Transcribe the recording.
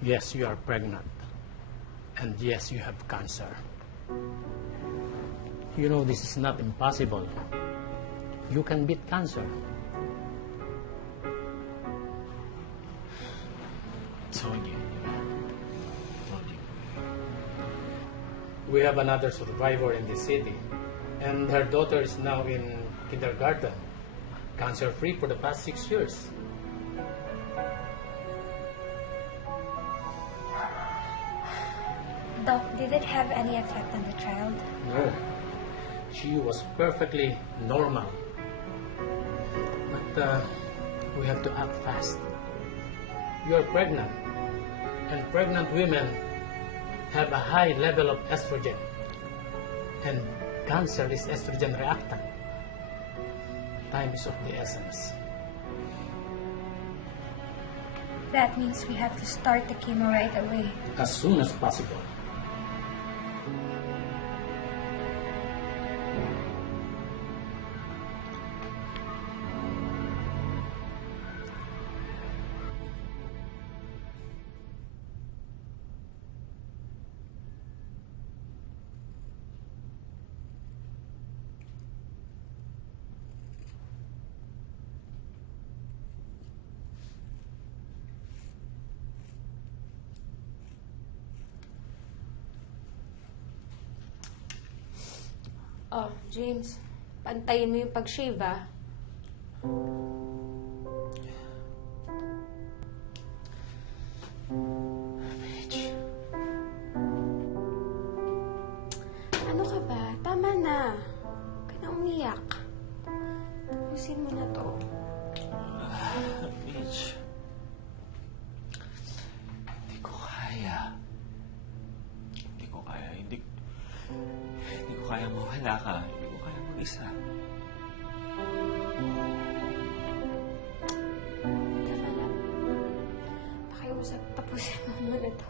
Yes, you are pregnant. And yes, you have cancer. You know, this is not impossible. You can beat cancer. Told you. Told you. We have another survivor in the city, and her daughter is now in kindergarten, cancer-free for the past 6 years. Doc, did it have any effect on the child? No, she was perfectly normal. But we have to act fast. You are pregnant, and pregnant women have a high level of estrogen, and cancer is estrogen reactant. Time is of the essence. That means we have to start the chemo right away. As soon as possible. Oh, James, pantayin mo yung pag-shave, ah. Mitch. Ano ka ba? Tama na. Huwag ka na umiyak. Tapusin mo na to. Mitch. Hindi ko kaya. Hindi ko kaya. Hindi ko kaya mawala ka. Hindi ko kaya mag-isa. Tama na. Pakiusap, tapusin mo muna to.